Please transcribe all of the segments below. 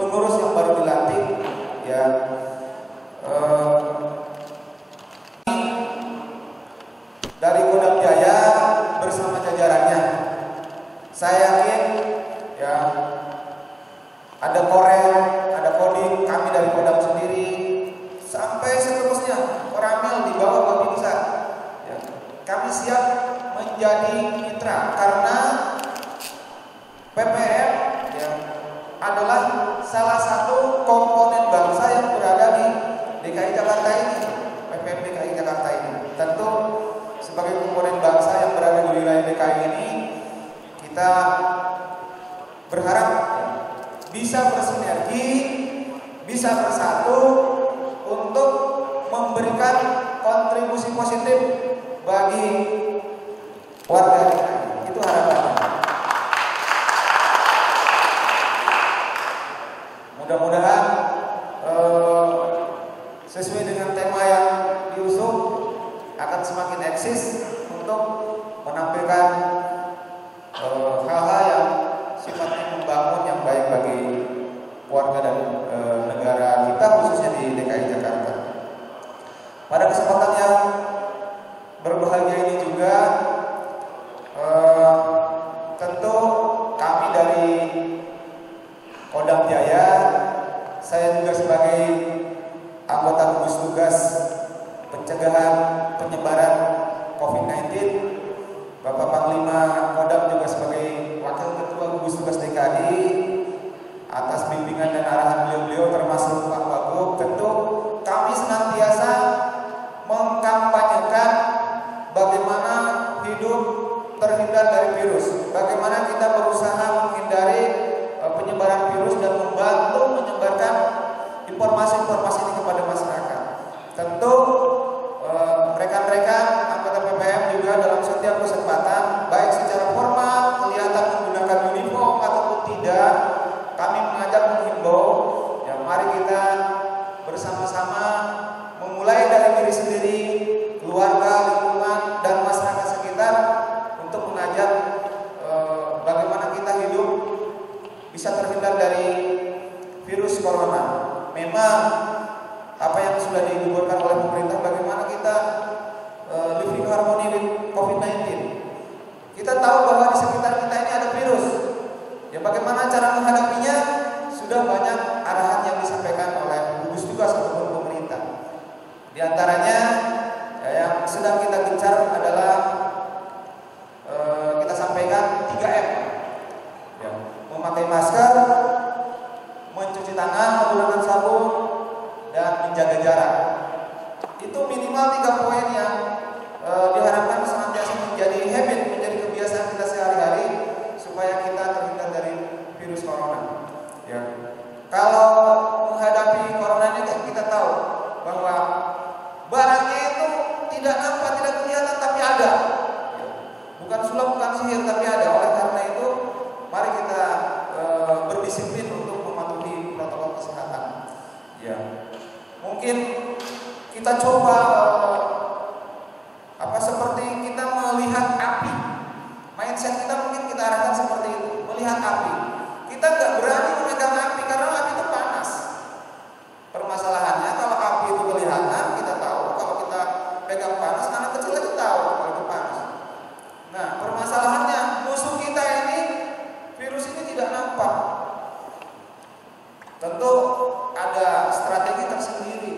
pengurus yang baru dilantik, ya, dari Kodam Jaya bersama jajarannya. Saya yakin, ya, ada Korem, ada Kodim, kami dari Kodam sendiri, sampai seterusnya, Koramil di bawah Babinsa, ya, kami siap menjadi mitra karena PPM, ya, adalah salah satu komponen bangsa yang berada di DKI Jakarta ini. PPM DKI Jakarta ini tentu sebagai komponen bangsa yang berada di wilayah DKI ini, kita berharap, ya, bisa bersinergi, bisa bersatu untuk memberikan kontribusi positif bagi warga DKI. Itu harapannya. Mudah-mudahan sesuai dengan tema yang diusung akan semakin eksis untuk menampilkan hal-hal yang sifatnya membangun yang baik bagi warga dan negara kita, khususnya di DKI Jakarta. Pada kesempatan yang berbahagia ini juga, tentu kami dari Kodam Jaya, saya juga sebagai anggota gugus tugas pencegahan penyebaran COVID-19, Bapak Panglima Kodam juga sebagai Wakil Ketua Gugus Tugas DKI, atas bimbingan dan arahan beliau-beliau termasuk Pak Wagub, tentu kami senantiasa mengkampanyekan bagaimana hidup terhindar dari virus, bagaimana kita berusaha menghindari penyebaran virus dan membantu menyebarkan informasi-informasi ini kepada masyarakat. Tentu rekan-rekan anggota PPM juga dalam setiap kesempatan, baik secara formal kelihatan menggunakan uniform ataupun tidak, kami mengajak menghimbau, ya, mari kita bersama-sama memulai dari diri sendiri, keluarga, lingkungan, dan masyarakat sekitar untuk mengajak bagaimana kita hidup bisa terhindar dari virus corona. Memang apa yang sudah digugurkan oleh pemerintah, bagaimana kita living harmony with COVID-19. Kita tahu bahwa di sekitar kita ini ada virus. Ya, bagaimana cara menghadapinya? Sudah banyak arahan yang disampaikan oleh gugus tugas ataupun pemerintah. Di antaranya, ya, yang sedang kita gencar adalah kita sampaikan 3M. Ya, memakai masker, mencuci tangan menggunakan sabun, dan menjaga jarak. Itu minimal 3 poin yang diharapkan senantiasa menjadi habit, menjadi kebiasaan kita sehari-hari supaya kita terhindar dari virus corona. Ya. Kalau menghadapi corona ini, kita tahu bahwa barangnya itu tidak nampak, tidak kelihatan, tapi ada. Ya. Bukan sulap, bukan sihir, tapi ada. Oleh karena itu, mari kita berdisiplin untuk mematuhi protokol kesehatan. Ya. Mungkin kita coba seperti kita melihat api. Mindset kita mungkin kita arahkan seperti itu, melihat api. Kita nggak berani memegang api karena api itu panas. Permasalahannya kalau api itu kelihatan, kita tahu. Kalau kita pegang panas, anak kecil aja tahu kalau itu panas. Nah, permasalahannya musuh kita ini, virus ini tidak nampak. Tentu ada strategi tersendiri.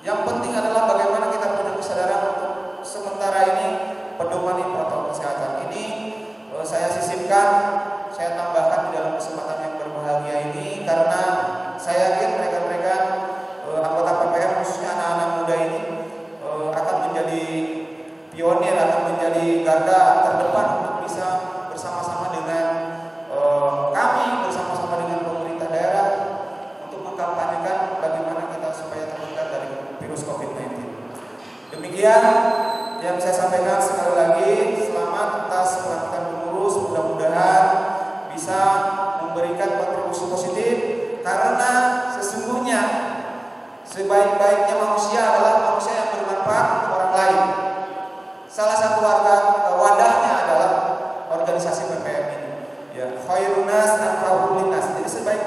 Yang penting adalah bagaimana kita punya kesadaran untuk sementara ini pedomani protokol kesehatan ini. Saya sisipkan, saya tambahkan di dalam kesempatan yang berbahagia ini, karena saya yakin rekan-rekan anggota PPM, khususnya anak-anak muda ini, akan menjadi pionir, akan menjadi garda terdepan untuk bisa bersama-sama dengan kami, bersama-sama dengan pemerintah daerah untuk mengkampanyekan bagaimana kita supaya terhindar dari virus COVID-19. Demikian yang saya sampaikan. Sekali lagi selamat atas pelantikan pengurus, mudah-mudahan bisa memberikan kontribusi positif, karena sesungguhnya sebaik-baiknya manusia adalah manusia yang bermanfaat untuk orang lain. Salah satu wadahnya adalah organisasi PPM ini. Ya, khairun nas anfa'uhum linnas. Jadi sebaik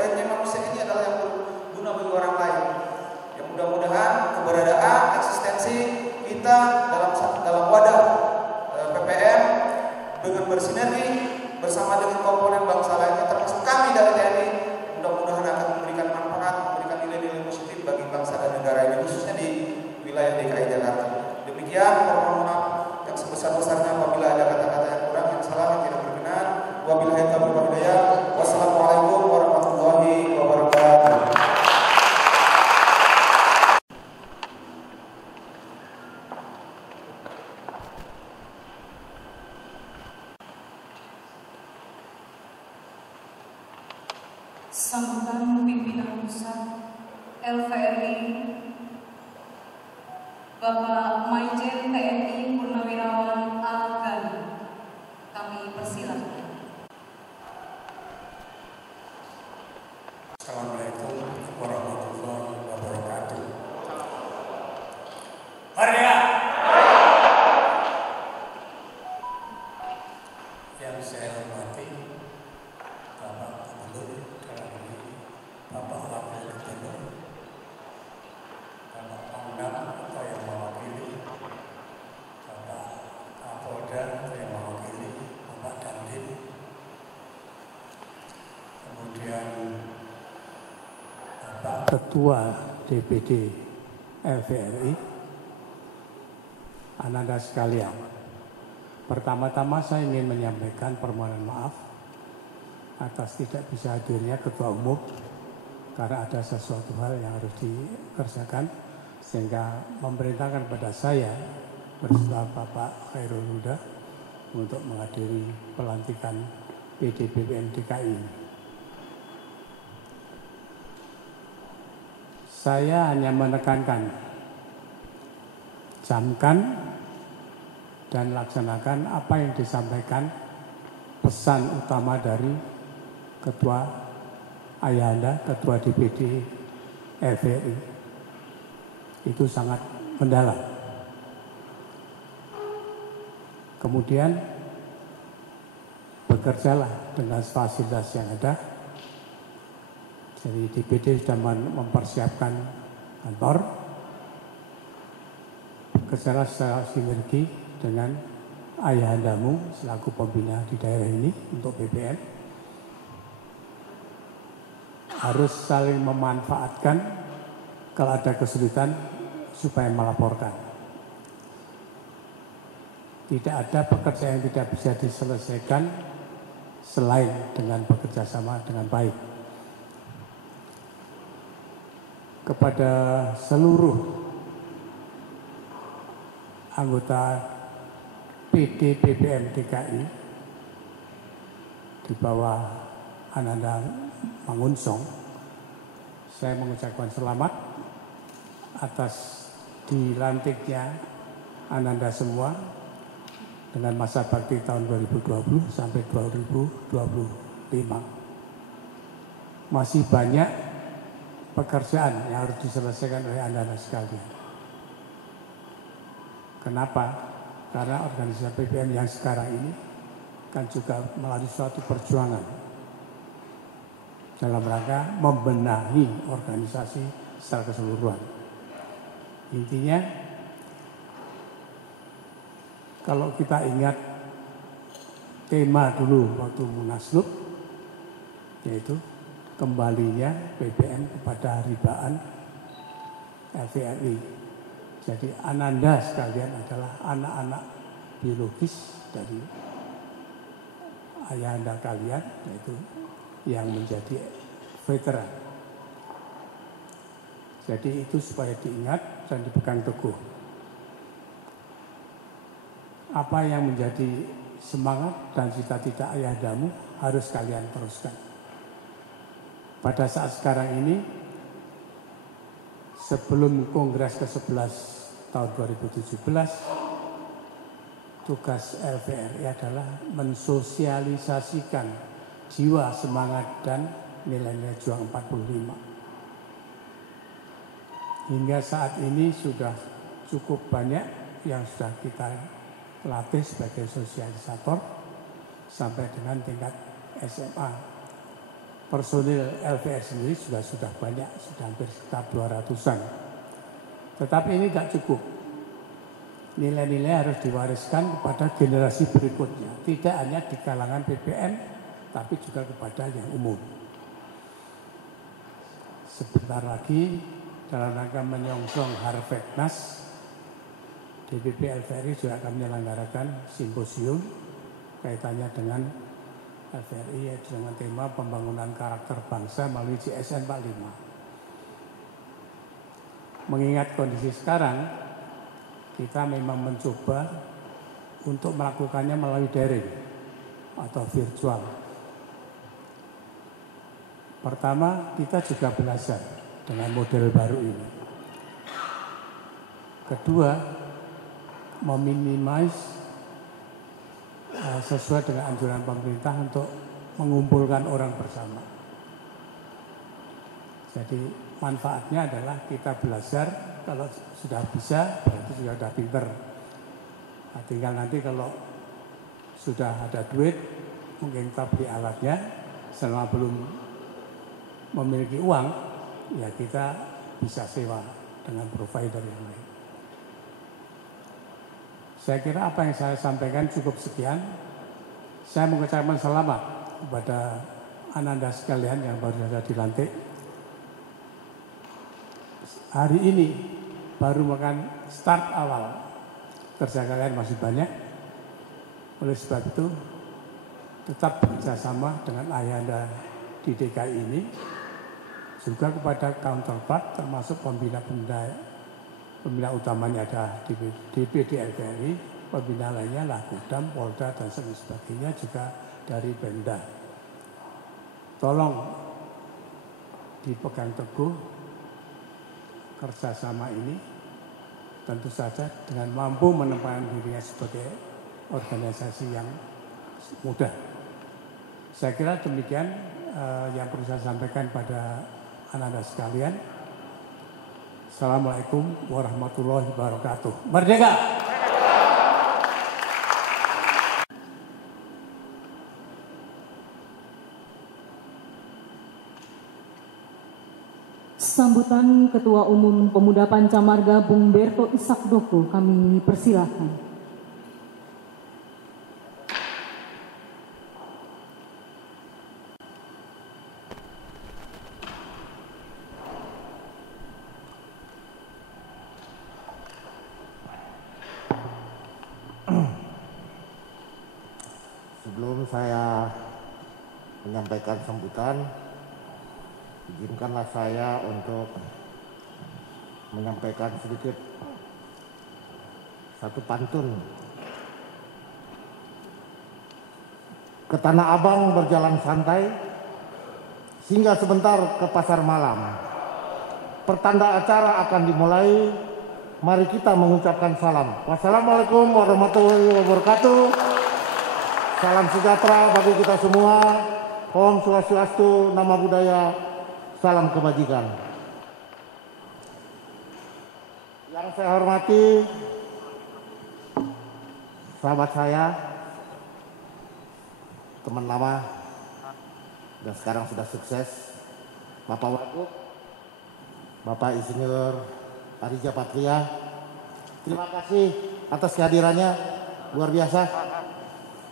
Sambutan Pimpinan Pusat LVRI Bapak Maijen TNI Purnawirawan Al-Ghani, kami persilakan. Assalamualaikum warahmatullahi wabarakatuh. Merdeka! Yang saya hormati Bapak Gubernur dalam ini, Bapak Wakil Gubernur, Bapak Pangdam atau yang mewakili, Bapak Kapolda atau yang mewakili, Bapak Dandim, kemudian Bapak Ketua DPD LVRI, Ananda sekalian. Pertama-tama saya ingin menyampaikan permohonan maaf atas tidak bisa hadirnya Ketua Umum karena ada sesuatu hal yang harus dikerjakan sehingga memerintahkan kepada saya bersama Bapak Khairul Huda untuk menghadiri pelantikan PD BPM DKI. Saya hanya menekankan, camkan dan laksanakan apa yang disampaikan pesan utama dari Ketua Ayahanda, Ketua DPD LVRI. Itu sangat mendalam. Kemudian bekerjalah dengan fasilitas yang ada. Jadi DPD sudah mempersiapkan kantor. Bekerjalah secara sinergi dengan ayahandamu selaku pembina di daerah ini untuk BPN. Harus saling memanfaatkan kalau ada kesulitan supaya melaporkan. Tidak ada pekerjaan yang tidak bisa diselesaikan selain dengan bekerja sama dengan baik. Kepada seluruh anggota PD BPM DKI di bawah Ananda Mangunsong, saya mengucapkan selamat atas dilantiknya Ananda semua dengan masa bakti tahun 2020 sampai 2025. Masih banyak pekerjaan yang harus diselesaikan oleh Ananda sekalian. Kenapa? Karena organisasi BPM yang sekarang ini kan juga melalui suatu perjuangan dalam rangka membenahi organisasi secara keseluruhan. Intinya, kalau kita ingat tema dulu waktu Munaslup, yaitu kembalinya BPM kepada haribaan LVRI. Jadi Ananda sekalian adalah anak-anak biologis dari ayahanda kalian, yaitu yang menjadi veteran. Jadi itu supaya diingat dan dipegang teguh. Apa yang menjadi semangat dan cita-cita ayahandamu harus kalian teruskan. Pada saat sekarang ini, sebelum Kongres ke-11 tahun 2017, tugas LVRI adalah mensosialisasikan jiwa, semangat, dan nilai-nilai juang 45. Hingga saat ini sudah cukup banyak yang sudah kita latih sebagai sosialisator sampai dengan tingkat SMA. Personil LVRI sendiri sudah banyak, sudah hampir sekitar 200-an. Tetapi ini tidak cukup. Nilai-nilai harus diwariskan kepada generasi berikutnya. Tidak hanya di kalangan BPN, tapi juga kepada yang umum. Sebentar lagi, dalam rangka menyongsong Harveknas, DPP LVRI juga akan menyelenggarakan simposium kaitannya dengan LVRI, yaitu dengan tema pembangunan karakter bangsa melalui JSN 45. Mengingat kondisi sekarang, kita memang mencoba untuk melakukannya melalui daring atau virtual. Pertama, kita juga belajar dengan model baru ini. Kedua, meminimais sesuai dengan anjuran pemerintah untuk mengumpulkan orang bersama. Jadi manfaatnya adalah kita belajar, kalau sudah bisa berarti sudah pinter. Nah, tinggal nanti kalau sudah ada duit, mungkin kita beli alatnya. Selama belum memiliki uang, ya kita bisa sewa dengan provider yang lain. Saya kira apa yang saya sampaikan cukup sekian. Saya mengucapkan selamat kepada Ananda sekalian yang baru saja dilantik. Hari ini baru makan start awal. Kerja kalian masih banyak. Oleh sebab itu, tetap bekerjasama dengan ayahanda di DKI ini. Juga kepada counterpart termasuk pembina utamanya ada DPD LPRI, pembina lainnya lah Kodam, Polda dan sebagainya juga dari Pemda. Tolong dipegang teguh kerjasama ini, tentu saja dengan mampu menempatkan dirinya sebagai organisasi yang mudah. Saya kira demikian yang perlu saya sampaikan pada anak-anak sekalian. Assalamualaikum warahmatullahi wabarakatuh. Merdeka! Sambutan Ketua Umum Pemuda Pancamarga Bung Berto Isakdoko kami persilahkan. Sebelum saya menyampaikan sambutan, izinkanlah saya untuk menyampaikan sedikit satu pantun. Ke Tanah Abang berjalan santai, singgah sebentar ke pasar malam. Pertanda acara akan dimulai, mari kita mengucapkan salam. Wassalamualaikum warahmatullahi wabarakatuh. Salam sejahtera bagi kita semua. Om Swastiastu, nama budaya, salam kebajikan. Yang saya hormati sahabat saya, teman lama dan sekarang sudah sukses, Bapak Wagub, Bapak Insinyur Arija Patria. Terima kasih atas kehadirannya, luar biasa.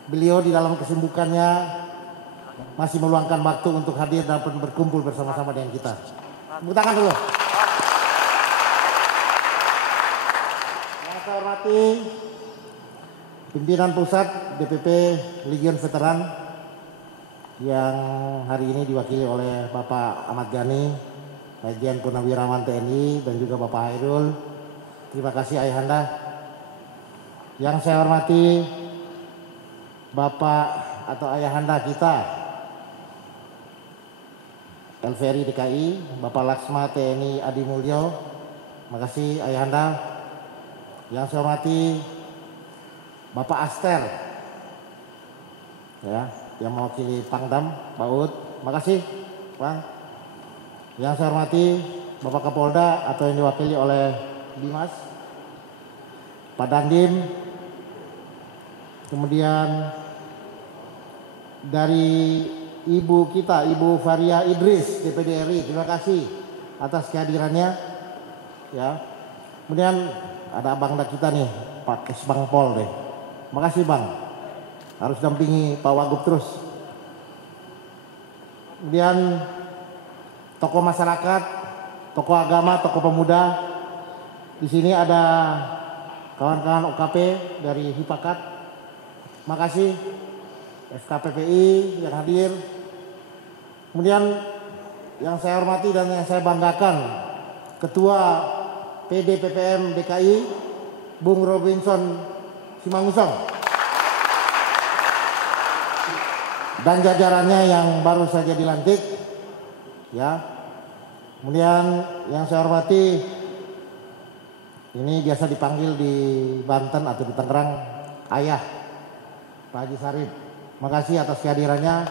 Beliau di dalam kesibukannya masih meluangkan waktu untuk hadir dan berkumpul bersama-sama dengan kita. Tepuk tangan dulu. Yang saya hormati pimpinan pusat DPP Legion Veteran yang hari ini diwakili oleh Bapak Ahmad Gani, Legion Purnawirawan TNI, dan juga Bapak Hairul. Terima kasih Ayahanda. Yang saya hormati Bapak atau Ayahanda kita LVRI DKI, Bapak Laksma TNI Adi Mulyo. Makasih Ayahanda. Yang saya hormati Bapak Aster, ya, yang mewakili Pangdam, Pak Ud. Makasih Bang. Yang saya hormati Bapak Kapolda atau yang diwakili oleh Dimas, Pak Dandim. Kemudian dari Ibu kita, Ibu Faria Idris, DPD RI, terima kasih atas kehadirannya. Ya, kemudian ada abang kita nih, Pak Kesbang Pol deh. Makasih Bang, harus dampingi Pak Wagub terus. Kemudian tokoh masyarakat, tokoh agama, tokoh pemuda. Di sini ada kawan-kawan OKP dari Hipakat. Makasih SKPPI yang hadir. Kemudian yang saya hormati dan yang saya banggakan, Ketua PD PPM DKI Bung Robinson Simangusong dan jajarannya yang baru saja dilantik. Ya. Kemudian yang saya hormati, ini biasa dipanggil di Banten atau di Tangerang Ayah, Pak Haji Sarip. Makasih atas kehadirannya.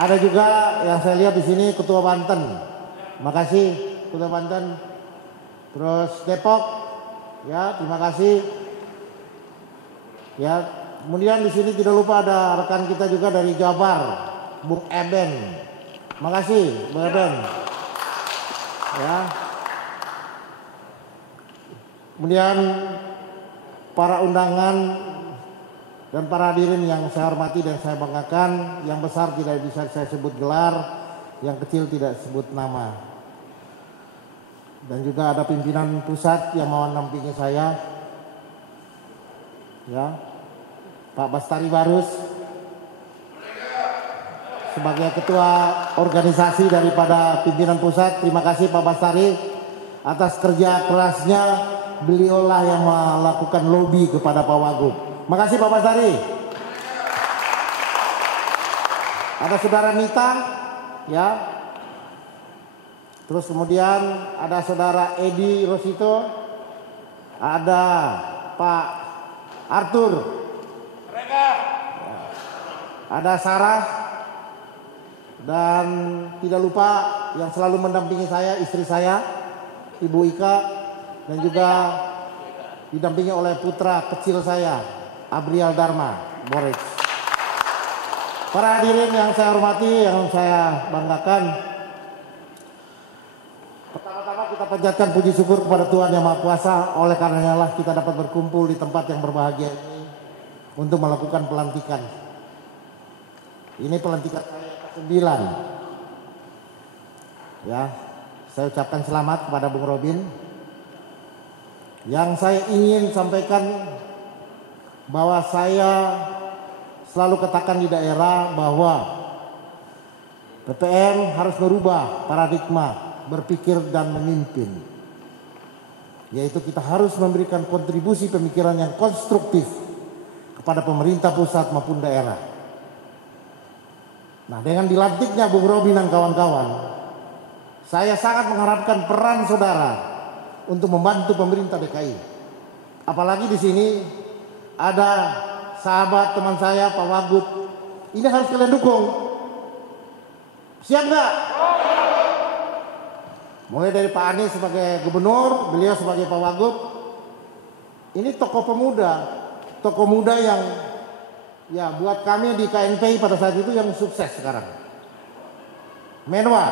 Ada juga yang saya lihat di sini Ketua Banten. Makasih Ketua Banten. Terus Depok, ya terima kasih. Ya, kemudian di sini tidak lupa ada rekan kita juga dari Jabar, Bung Eben. Makasih, Bung Eben. Ya. Kemudian para undangan dan para hadirin yang saya hormati dan saya banggakan, yang besar tidak bisa saya sebut gelar, yang kecil tidak sebut nama. Dan juga ada pimpinan pusat yang mau mendampingi saya. Ya. Pak Bastari Barus sebagai ketua organisasi daripada pimpinan pusat. Terima kasih Pak Bastari atas kerja kerasnya. Beliaulah yang melakukan lobby kepada Pak Wagub. Makasih Pak Bastari. Ada saudara Mita, ya. Terus kemudian ada saudara Edi Rosito, ada Pak Arthur, ada Sarah, dan tidak lupa yang selalu mendampingi saya, istri saya, Ibu Ika, dan juga didampingi oleh putra kecil saya, Abrial Dharma Borek. Para hadirin yang saya hormati, yang saya banggakan, pertama-tama kita panjatkan puji syukur kepada Tuhan Yang Maha Kuasa. Oleh karenanya lah kita dapat berkumpul di tempat yang berbahagia ini untuk melakukan pelantikan. Ini pelantikan saya ke-9. Ya, saya ucapkan selamat kepada Bung Robin. Yang saya ingin sampaikan bahwa saya selalu katakan di daerah bahwa PPM harus merubah paradigma berpikir dan memimpin. Yaitu kita harus memberikan kontribusi pemikiran yang konstruktif kepada pemerintah pusat maupun daerah. Nah, dengan dilantiknya Bung Robin dan kawan-kawan, saya sangat mengharapkan peran saudara untuk membantu pemerintah DKI. Apalagi di sini ada sahabat teman saya Pak Wagub. Ini harus kalian dukung. Siap nggak? Mulai dari Pak Anies sebagai gubernur, beliau sebagai Pak Wagub. Ini tokoh muda yang ya buat kami di KNPI pada saat itu yang sukses sekarang. Menwa,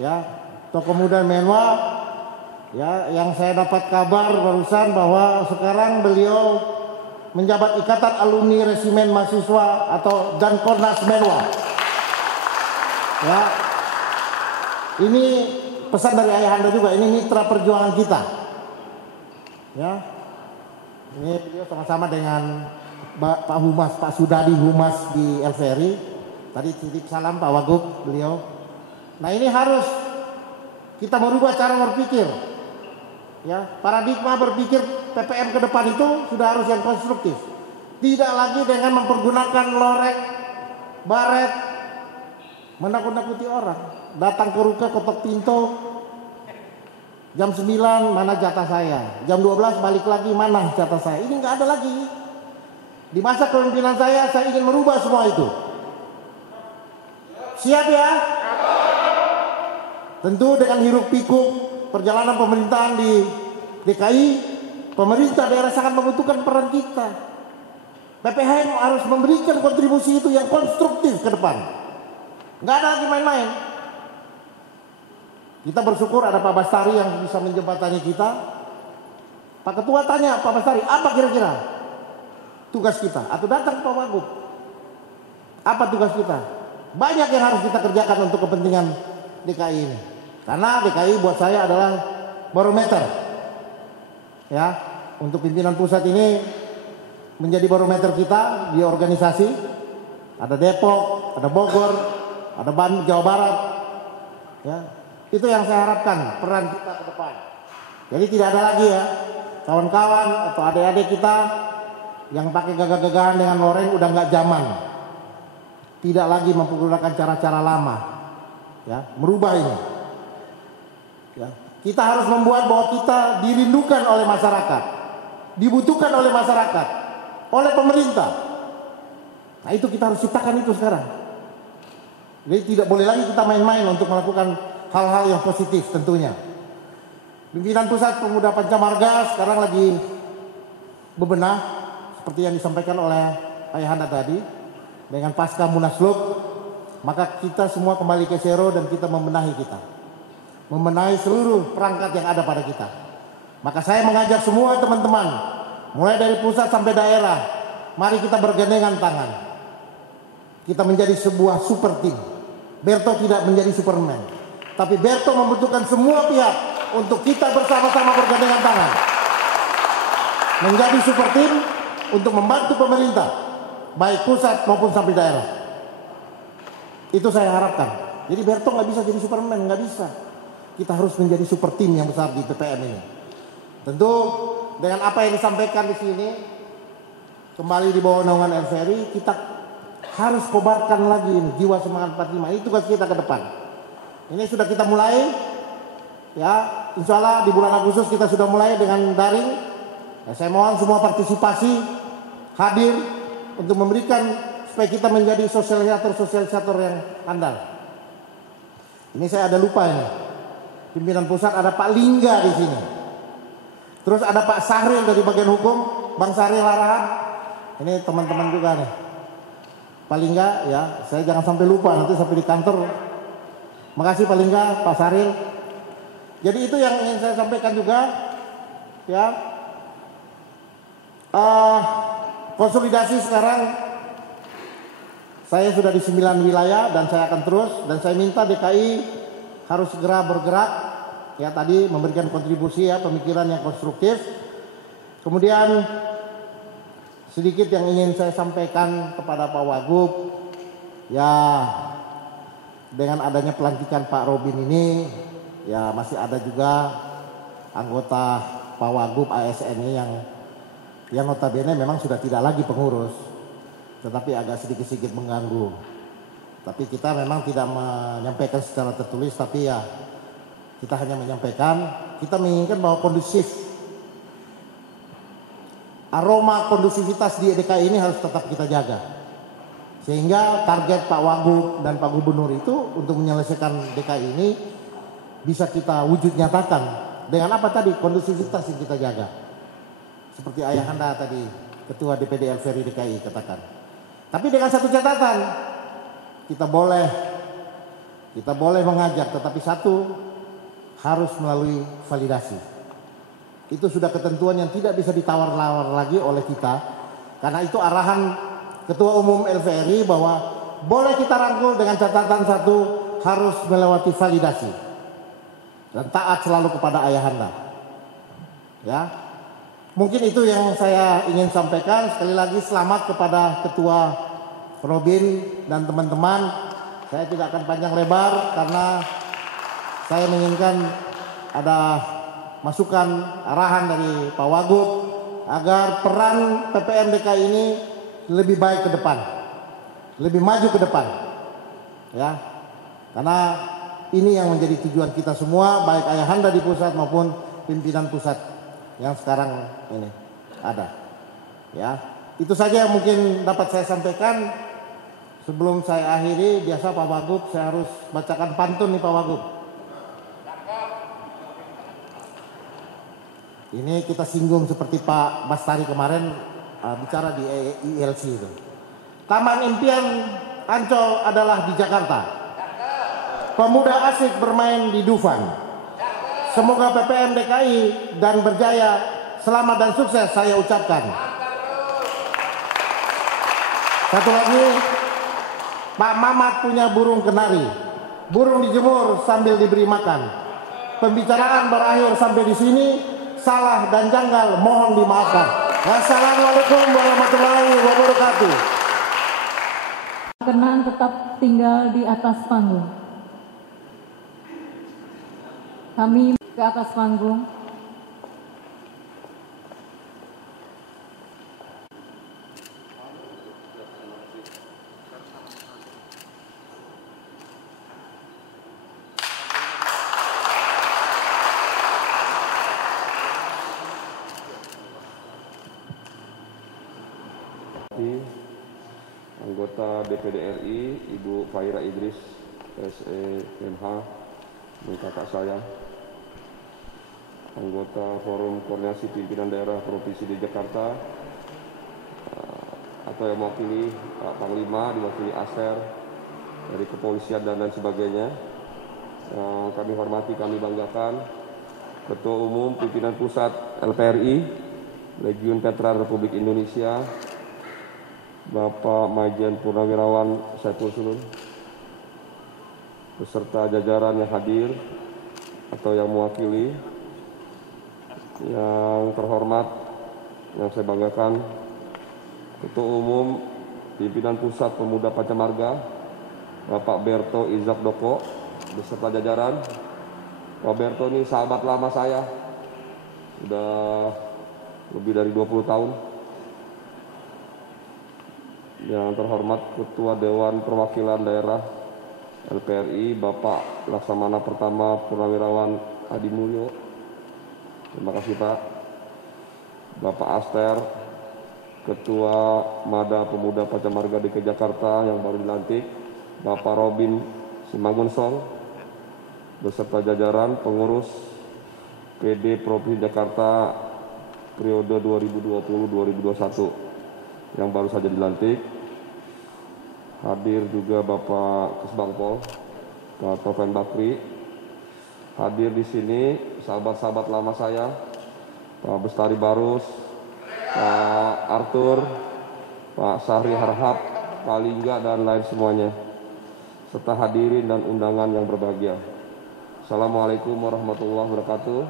ya tokoh muda Menwa, ya yang saya dapat kabar barusan bahwa sekarang beliau menjabat Ikatan Alumni Resimen Mahasiswa atau Dankornas Menwa. Ya, ini pesan dari ayahanda juga, ini mitra perjuangan kita. Ya, ini beliau sama-sama dengan Pak Humas, Pak Sudadi Humas di LVRI. Tadi titip salam Pak Wagub beliau. Nah ini harus kita merubah cara berpikir. Ya, paradigma berpikir PPM ke depan itu sudah harus yang konstruktif. Tidak lagi dengan mempergunakan lorek, baret, menakut-nakuti orang. Datang ke Ruka ketok pintu. Jam 9 mana jatah saya. Jam 12 balik lagi mana jatah saya. Ini nggak ada lagi. Di masa kepemimpinan saya ingin merubah semua itu. Siap ya? Tentu dengan hiruk pikuk perjalanan pemerintahan di DKI, pemerintah daerah sangat membutuhkan peran kita. PPM harus memberikan kontribusi itu yang konstruktif ke depan. Nggak ada lagi main-main. Kita bersyukur ada Pak Bastari yang bisa menjembatani kita. Pak Ketua tanya Pak Bastari, apa kira-kira tugas kita? Atau datang Pak Wagub, apa tugas kita? Banyak yang harus kita kerjakan untuk kepentingan DKI ini. Karena DKI buat saya adalah barometer. Ya, untuk pimpinan pusat ini menjadi barometer kita di organisasi. Ada Depok, ada Bogor, ada Bandung, Jawa Barat. Ya, itu yang saya harapkan peran kita ke depan. Jadi tidak ada lagi ya kawan-kawan atau adik-adik kita yang pakai gagah-gagahan dengan loreng, udah nggak zaman. tidak lagi menggunakan cara-cara lama, ya, merubah ini. Ya, kita harus membuat bahwa kita dirindukan oleh masyarakat, dibutuhkan oleh masyarakat, oleh pemerintah. Nah itu kita harus ciptakan itu sekarang. Jadi tidak boleh lagi kita main-main untuk melakukan hal-hal yang positif tentunya. Pimpinan Pusat Pemuda Pancamarga sekarang lagi bebenah seperti yang disampaikan oleh Ayahanda tadi dengan pasca Munaslup, maka kita semua kembali ke zero dan kita membenahi membenahi seluruh perangkat yang ada pada kita. Maka saya mengajak semua teman-teman mulai dari pusat sampai daerah, mari kita bergandengan tangan, kita menjadi sebuah super team. Berto tidak menjadi Superman, tapi Berto membutuhkan semua pihak untuk kita bersama-sama bergandengan tangan menjadi super team untuk membantu pemerintah baik pusat maupun sampai daerah. Itu saya harapkan. Jadi Berto nggak bisa jadi Superman, nggak bisa. Kita harus menjadi super team yang besar di PPM ini. Tentu dengan apa yang disampaikan di sini, kembali di bawah naungan LVRI, kita harus kobarkan lagi ini jiwa semangat 45. Ini tugas kita ke depan. Ini sudah kita mulai, ya, insya Allah di bulan Agustus kita sudah mulai dengan daring. Ya, saya mohon semua partisipasi hadir untuk memberikan supaya kita menjadi sosialisator yang andal. Ini saya ada lupa ini. Pimpinan pusat ada Pak Lingga di sini. Terus ada Pak Sahril dari bagian hukum, Bang Sahril Arahan. Ini teman-teman juga nih. Pak Lingga, ya, saya jangan sampai lupa nanti sampai di kantor. Makasih Pak Lingga, Pak Sahril. Jadi itu yang ingin saya sampaikan juga, ya. Konsolidasi sekarang saya sudah di 9 wilayah dan saya akan terus, dan saya minta DKI harus segera bergerak, ya, tadi memberikan kontribusi, ya, pemikiran yang konstruktif. Kemudian sedikit yang ingin saya sampaikan kepada Pak Wagub, ya, dengan adanya pelantikan Pak Robin ini, ya, masih ada juga anggota Pak Wagub ASN ini yang notabene memang sudah tidak lagi pengurus, tetapi agak sedikit-sedikit mengganggu. Tapi kita memang tidak menyampaikan secara tertulis, tapi ya kita hanya menyampaikan, kita menginginkan bahwa aroma kondusivitas di DKI ini harus tetap kita jaga. Sehingga target Pak Wagub dan Pak Gubernur itu untuk menyelesaikan DKI ini bisa kita wujud nyatakan. Dengan apa tadi? Kondusivitas yang kita jaga. Seperti Ayahanda tadi, Ketua DPD LVRI DKI katakan. Tapi dengan satu catatan, kita boleh mengajak, tetapi satu harus melalui validasi. Itu sudah ketentuan yang tidak bisa ditawar-nawar lagi oleh kita. Karena itu arahan Ketua Umum LVRI bahwa boleh kita rangkul dengan catatan satu, harus melewati validasi. Dan taat selalu kepada Ayahanda. Ya. Mungkin itu yang saya ingin sampaikan. Sekali lagi selamat kepada Ketua Robin dan teman-teman. Saya tidak akan panjang lebar karena saya menginginkan ada masukan arahan dari Pak Wagub agar peran PPM DKI ini lebih baik ke depan, lebih maju ke depan, ya, karena ini yang menjadi tujuan kita semua, baik Ayahanda di pusat maupun pimpinan pusat yang sekarang ini ada, ya. Itu saja yang mungkin dapat saya sampaikan. Sebelum saya akhiri, biasa Pak Wagub saya harus bacakan pantun nih Pak Wagub. Ini kita singgung seperti Pak Bastari kemarin bicara di ILC itu. Taman impian Ancol adalah di Jakarta. Pemuda asik bermain di Dufan. Semoga PPM DKI dan berjaya, selamat dan sukses saya ucapkan. Satu lagi, Pak Mamat punya burung kenari. Burung dijemur sambil diberi makan. Pembicaraan berakhir sampai di sini. Salah dan janggal mohon dimaafkan. Wassalamualaikum warahmatullahi wabarakatuh. Berkenan tetap tinggal di atas panggung. Kami ke atas panggung. PDRI, Ibu Faira Idris, SEMH, dan kakak saya, anggota Forum Koordinasi Pimpinan Daerah Provinsi di Jakarta, atau yang mewakili Pak Panglima, diwakili Aster, dari kepolisian dan lain sebagainya. Yang kami hormati, kami banggakan, Ketua Umum Pimpinan Pusat LPRI, Legiun Veteran Republik Indonesia, Bapak Majen Purnawirawan Saiful Sulun, beserta jajaran yang hadir atau yang mewakili, yang terhormat, yang saya banggakan, Ketua Umum Pimpinan Pusat Pemuda Pancamarga, Bapak Berto Izak Doko, beserta jajaran. Pak Berto ini sahabat lama saya, sudah lebih dari 20 tahun. Yang terhormat Ketua Dewan Perwakilan Daerah LPRI, Bapak Laksamana Pertama Purnawirawan Adi Mulyo. Terima kasih Pak. Bapak Aster, Ketua Mada Pemuda Pancamarga DKI Jakarta yang baru dilantik, Bapak Robin Simangunsong, beserta jajaran pengurus PD Provinsi Jakarta periode 2020-2021 yang baru saja dilantik. Hadir juga Bapak Kesbangpol, Pak Tofen Bakri. Hadir di sini sahabat-sahabat lama saya, Pak Bestari Barus, Pak Arthur, Pak Sahri Harhab, Pak Lingga, dan lain semuanya, serta hadirin dan undangan yang berbahagia. Assalamualaikum warahmatullahi wabarakatuh.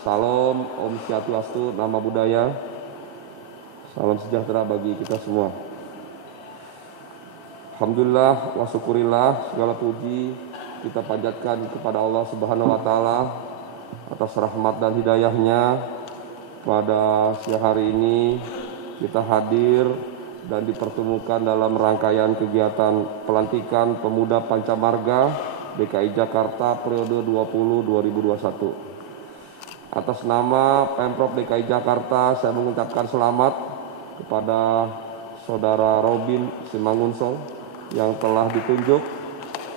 Salam, Om Swastiastu, Nama Budaya. Salam sejahtera bagi kita semua. Alhamdulillah wa syukurillah, segala puji kita panjatkan kepada Allah Subhanahu wa taala atas rahmat dan hidayahnya. Pada siang hari ini kita hadir dan dipertemukan dalam rangkaian kegiatan pelantikan Pemuda Pancamarga DKI Jakarta periode 2020-2021. Atas nama Pemprov DKI Jakarta, saya mengucapkan selamat kepada Saudara Robin Simangunsong yang telah ditunjuk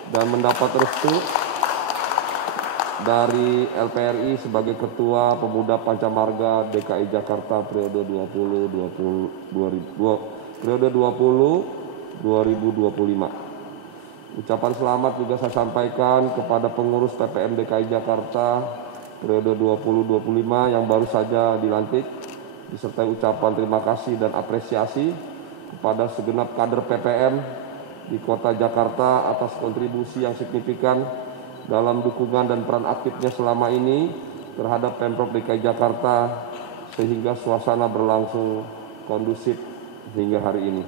dan mendapat restu dari LPRI sebagai Ketua Pemuda Pancamarga DKI Jakarta periode 2020-2025. Ucapan selamat juga saya sampaikan kepada pengurus PPM DKI Jakarta periode 2025 yang baru saja dilantik, disertai ucapan terima kasih dan apresiasi kepada segenap kader PPM di Kota Jakarta atas kontribusi yang signifikan dalam dukungan dan peran aktifnya selama ini terhadap Pemprov DKI Jakarta sehingga suasana berlangsung kondusif hingga hari ini.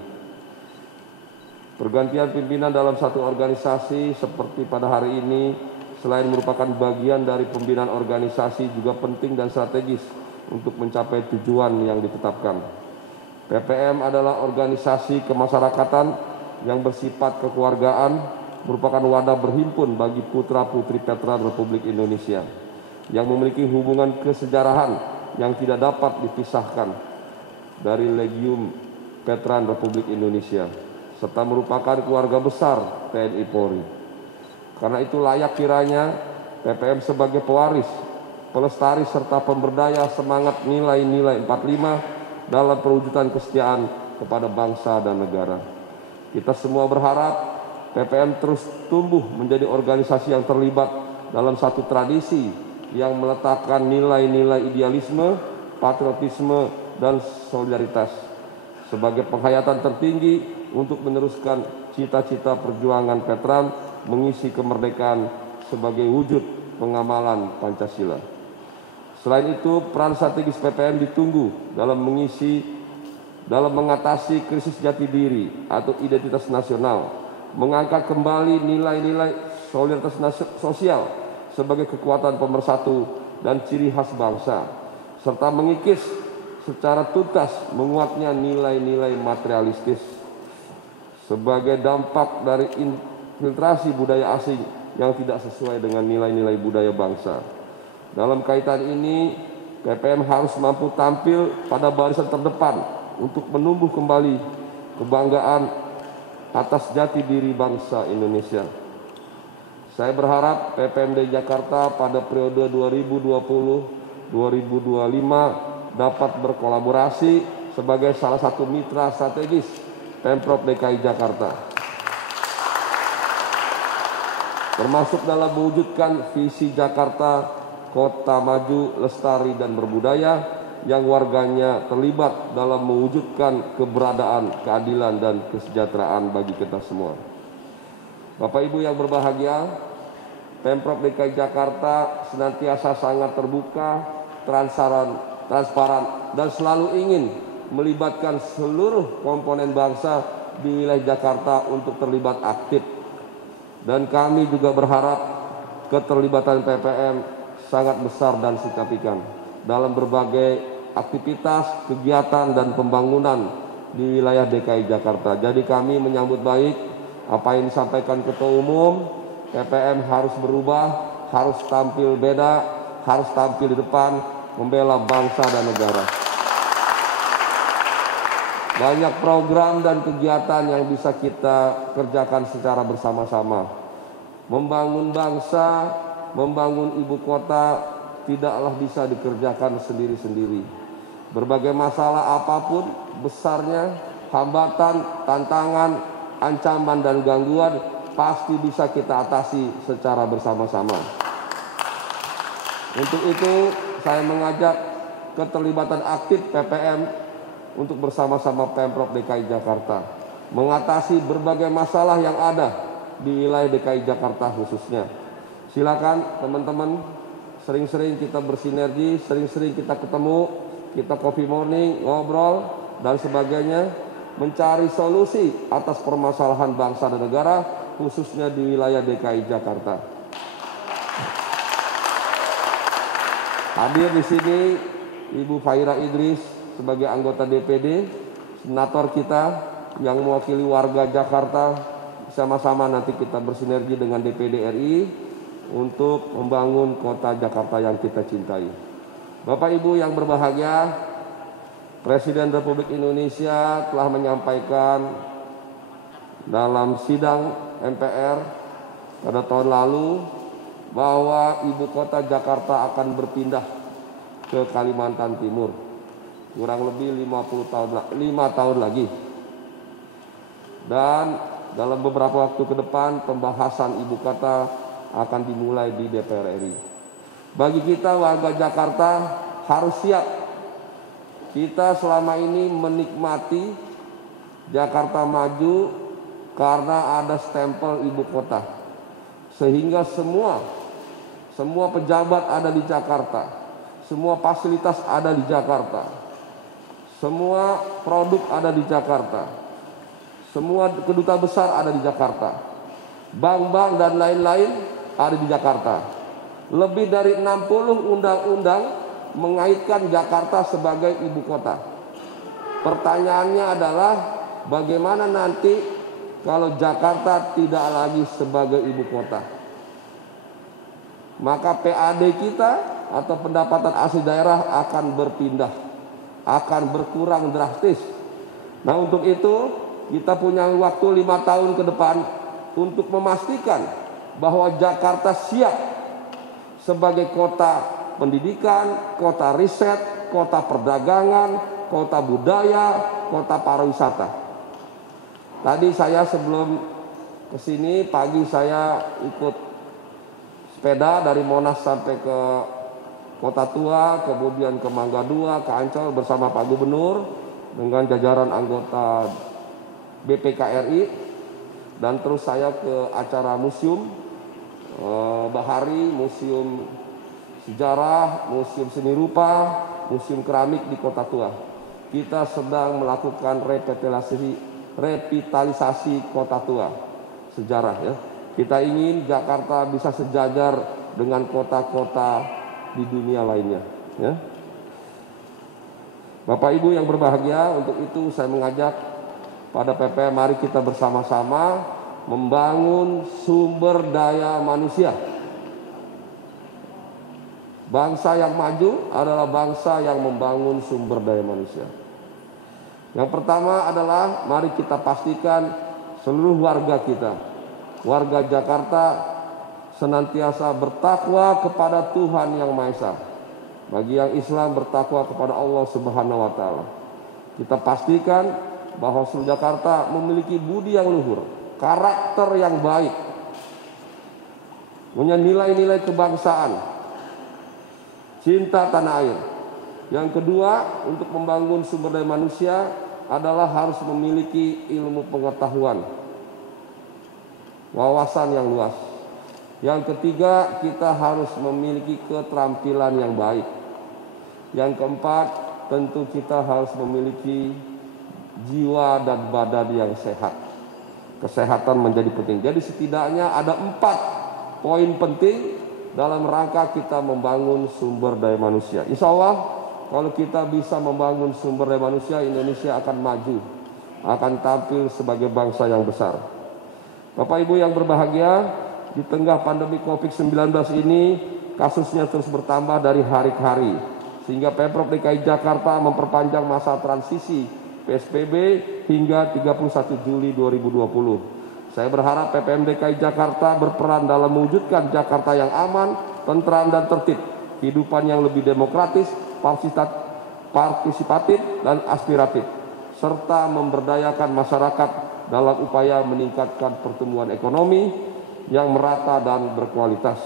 Pergantian pimpinan dalam satu organisasi seperti pada hari ini selain merupakan bagian dari pembinaan organisasi juga penting dan strategis untuk mencapai tujuan yang ditetapkan. PPM adalah organisasi kemasyarakatan yang bersifat kekeluargaan, merupakan wadah berhimpun bagi putra-putri veteran Republik Indonesia yang memiliki hubungan kesejarahan yang tidak dapat dipisahkan dari Legiun Veteran Republik Indonesia, serta merupakan keluarga besar TNI Polri. Karena itu layak kiranya PPM sebagai pewaris, pelestari serta pemberdaya semangat nilai-nilai 45 dalam perwujudan kesetiaan kepada bangsa dan negara. Kita semua berharap PPM terus tumbuh menjadi organisasi yang terlibat dalam satu tradisi yang meletakkan nilai-nilai idealisme, patriotisme, dan solidaritas sebagai penghayatan tertinggi untuk meneruskan cita-cita perjuangan veteran mengisi kemerdekaan sebagai wujud pengamalan Pancasila. Selain itu, peran strategis PPM ditunggu dalam mengatasi krisis jati diri atau identitas nasional, mengangkat kembali nilai-nilai solidaritas sosial sebagai kekuatan pemersatu dan ciri khas bangsa, serta mengikis secara tuntas menguatnya nilai-nilai materialistis sebagai dampak dari infiltrasi budaya asing yang tidak sesuai dengan nilai-nilai budaya bangsa. Dalam kaitan ini, PPM harus mampu tampil pada barisan terdepan untuk menumbuh kembali kebanggaan atas jati diri bangsa Indonesia. Saya berharap PPMD Jakarta pada periode 2020-2025 dapat berkolaborasi sebagai salah satu mitra strategis Pemprov DKI Jakarta, termasuk dalam mewujudkan visi Jakarta Kota Maju, Lestari, dan Berbudaya yang warganya terlibat dalam mewujudkan keberadaan, keadilan, dan kesejahteraan bagi kita semua. Bapak Ibu yang berbahagia, Pemprov DKI Jakarta senantiasa sangat terbuka, transparan, dan selalu ingin melibatkan seluruh komponen bangsa di wilayah Jakarta untuk terlibat aktif. Dan kami juga berharap keterlibatan PPM sangat besar dan signifikan dalam berbagai aktivitas, kegiatan, dan pembangunan di wilayah DKI Jakarta. Jadi kami menyambut baik apa yang disampaikan Ketua Umum. PPM harus berubah, harus tampil beda, harus tampil di depan, membela bangsa dan negara. Banyak program dan kegiatan yang bisa kita kerjakan secara bersama-sama. Membangun bangsa, membangun ibu kota tidaklah bisa dikerjakan sendiri-sendiri. Berbagai masalah apapun besarnya, hambatan, tantangan, ancaman, dan gangguan pasti bisa kita atasi secara bersama-sama. Untuk itu saya mengajak keterlibatan aktif PPM untuk bersama-sama Pemprov DKI Jakarta mengatasi berbagai masalah yang ada di wilayah DKI Jakarta khususnya. Silakan teman-teman, sering-sering kita bersinergi, sering-sering kita ketemu, kita coffee morning, ngobrol, dan sebagainya, mencari solusi atas permasalahan bangsa dan negara, khususnya di wilayah DKI Jakarta. Hadir di sini Ibu Faira Idris sebagai anggota DPD, senator kita yang mewakili warga Jakarta. Sama-sama nanti kita bersinergi dengan DPD RI untuk membangun kota Jakarta yang kita cintai. Bapak Ibu yang berbahagia, Presiden Republik Indonesia telah menyampaikan dalam sidang MPR pada tahun lalu bahwa ibu kota Jakarta akan berpindah ke Kalimantan Timur kurang lebih 5 tahun lagi. Dan dalam beberapa waktu ke depan pembahasan ibu kota akan dimulai di DPR RI. Bagi kita warga Jakarta harus siap. Kita selama ini menikmati Jakarta maju karena ada stempel ibu kota. Sehingga semua pejabat ada di Jakarta. Semua fasilitas ada di Jakarta. Semua produk ada di Jakarta. Semua kedutaan besar ada di Jakarta. Bank-bank dan lain-lain ada di Jakarta. Lebih dari 60 undang-undang mengaitkan Jakarta sebagai ibu kota. Pertanyaannya adalah bagaimana nanti kalau Jakarta tidak lagi sebagai ibu kota? Maka PAD kita atau pendapatan asli daerah akan berpindah, akan berkurang drastis. Nah, untuk itu kita punya waktu 5 tahun ke depan untuk memastikan bahwa Jakarta siap sebagai kota pendidikan, kota riset, kota perdagangan, kota budaya, kota pariwisata. Tadi saya sebelum kesini pagi saya ikut sepeda dari Monas sampai ke Kota Tua, kemudian ke Mangga II, ke Ancol bersama Pak Gubernur dengan jajaran anggota BPKRI, dan terus saya ke acara museum Bahari, museum sejarah, museum seni rupa, museum keramik di Kota Tua. Kita sedang melakukan revitalisasi Kota Tua sejarah ya. Kita ingin Jakarta bisa sejajar dengan kota-kota di dunia lainnya ya. Bapak Ibu yang berbahagia, untuk itu saya mengajak pada PPM mari kita bersama-sama membangun sumber daya manusia. Bangsa yang maju adalah bangsa yang membangun sumber daya manusia. Yang pertama adalah mari kita pastikan seluruh warga kita, warga Jakarta, senantiasa bertakwa kepada Tuhan Yang Maha Esa. Bagi yang Islam bertakwa kepada Allah Subhanahu wa Ta'ala. Kita pastikan bahwa seluruh Jakarta memiliki budi yang luhur, karakter yang baik, punya nilai-nilai kebangsaan, cinta tanah air. Yang kedua, untuk membangun sumber daya manusia adalah harus memiliki ilmu pengetahuan, wawasan yang luas. Yang ketiga, kita harus memiliki keterampilan yang baik. Yang keempat, tentu kita harus memiliki jiwa dan badan yang sehat. Kesehatan menjadi penting. Jadi setidaknya ada 4 poin penting dalam rangka kita membangun sumber daya manusia. Insya Allah kalau kita bisa membangun sumber daya manusia, Indonesia akan maju, akan tampil sebagai bangsa yang besar. Bapak Ibu yang berbahagia, di tengah pandemi COVID-19 ini kasusnya terus bertambah dari hari ke hari, sehingga Pemprov DKI Jakarta memperpanjang masa transisi PSBB hingga 31 Juli 2020. Saya berharap PPM DKI Jakarta berperan dalam mewujudkan Jakarta yang aman, tentram dan tertib, kehidupan yang lebih demokratis, partisipatif dan aspiratif, serta memberdayakan masyarakat dalam upaya meningkatkan pertumbuhan ekonomi yang merata dan berkualitas.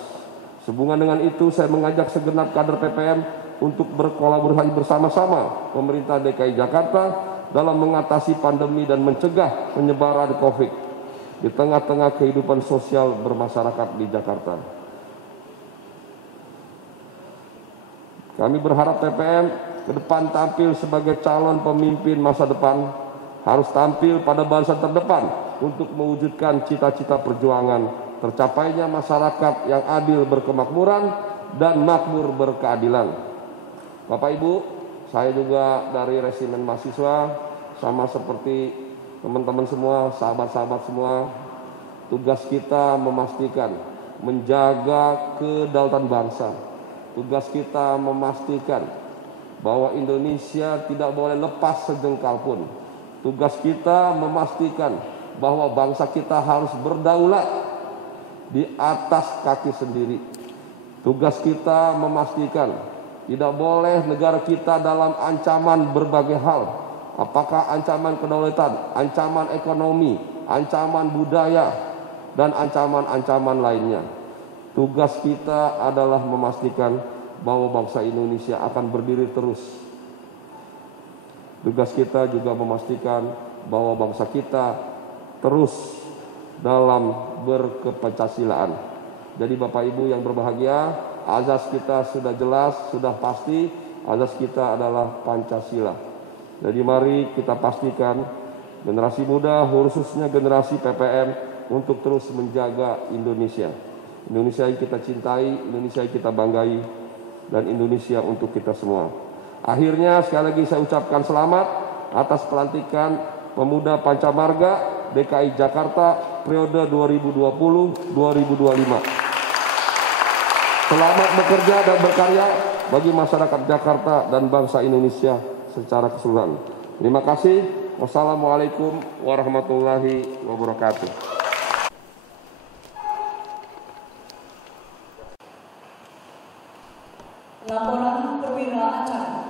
Sehubungan dengan itu, saya mengajak segenap kader PPM untuk berkolaborasi bersama-sama pemerintah DKI Jakarta dalam mengatasi pandemi dan mencegah penyebaran COVID di tengah-tengah kehidupan sosial bermasyarakat di Jakarta. Kami berharap PPM ke depan tampil sebagai calon pemimpin masa depan, harus tampil pada barisan terdepan untuk mewujudkan cita-cita perjuangan tercapainya masyarakat yang adil berkemakmuran dan makmur berkeadilan. Bapak Ibu, saya juga dari resimen mahasiswa, sama seperti teman-teman semua, sahabat-sahabat semua, tugas kita memastikan menjaga kedaulatan bangsa. Tugas kita memastikan bahwa Indonesia tidak boleh lepas sejengkal pun. Tugas kita memastikan bahwa bangsa kita harus berdaulat di atas kaki sendiri. Tugas kita memastikan tidak boleh negara kita dalam ancaman berbagai hal. Apakah ancaman kedaulatan, ancaman ekonomi, ancaman budaya, dan ancaman-ancaman lainnya. Tugas kita adalah memastikan bahwa bangsa Indonesia akan berdiri terus. Tugas kita juga memastikan bahwa bangsa kita terus dalam berkepancasilaan. Jadi Bapak Ibu yang berbahagia, azas kita sudah jelas, sudah pasti, azas kita adalah Pancasila. Jadi mari kita pastikan generasi muda, khususnya generasi PPM, untuk terus menjaga Indonesia. Indonesia yang kita cintai, Indonesia yang kita banggai, dan Indonesia untuk kita semua. Akhirnya sekali lagi saya ucapkan selamat atas pelantikan Pemuda Pancamarga DKI Jakarta periode 2020-2025. Selamat bekerja dan berkarya bagi masyarakat Jakarta dan bangsa Indonesia secara keseluruhan. Terima kasih. Wassalamualaikum warahmatullahi wabarakatuh. Laporan perwira acara.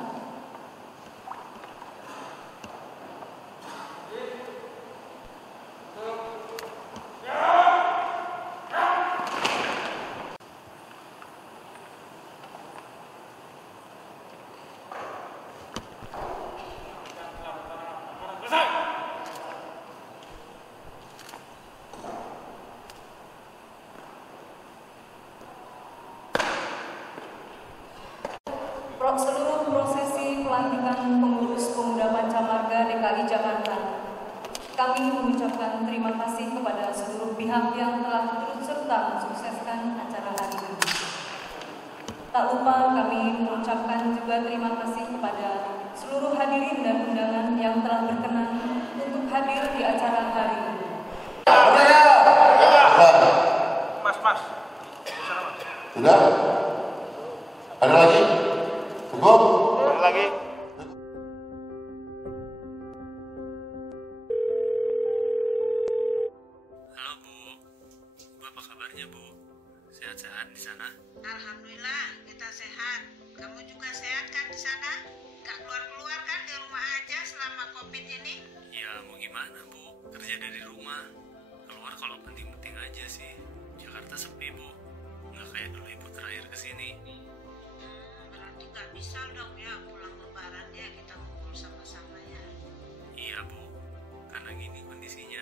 Seluruh prosesi pelantikan pengurus Pemuda Pancamarga DKI Jakarta, kami mengucapkan terima kasih kepada seluruh pihak yang telah turut serta mensukseskan acara hari ini. Tak lupa kami mengucapkan juga terima kasih kepada seluruh hadirin dan undangan yang telah berkenan untuk hadir di acara hari ini. Mas. Sudah? Ada lagi? Cukup? Ada lagi? apa kabarnya, Bu? Sehat-sehat di sana? Alhamdulillah, kita sehat. Kamu juga sehat kan di sana? Gak keluar-keluar kan, di rumah aja selama COVID ini? Ya, mau gimana, Bu? Kerja dari rumah. Keluar kalau penting-penting aja sih. Jakarta sepi, Bu. Nggak kayak dulu Ibu terakhir kesini. Berarti gak bisa dong ya pulang lebaran ya kita kumpul sama-sama ya. Iya, Bu. Karena gini kondisinya.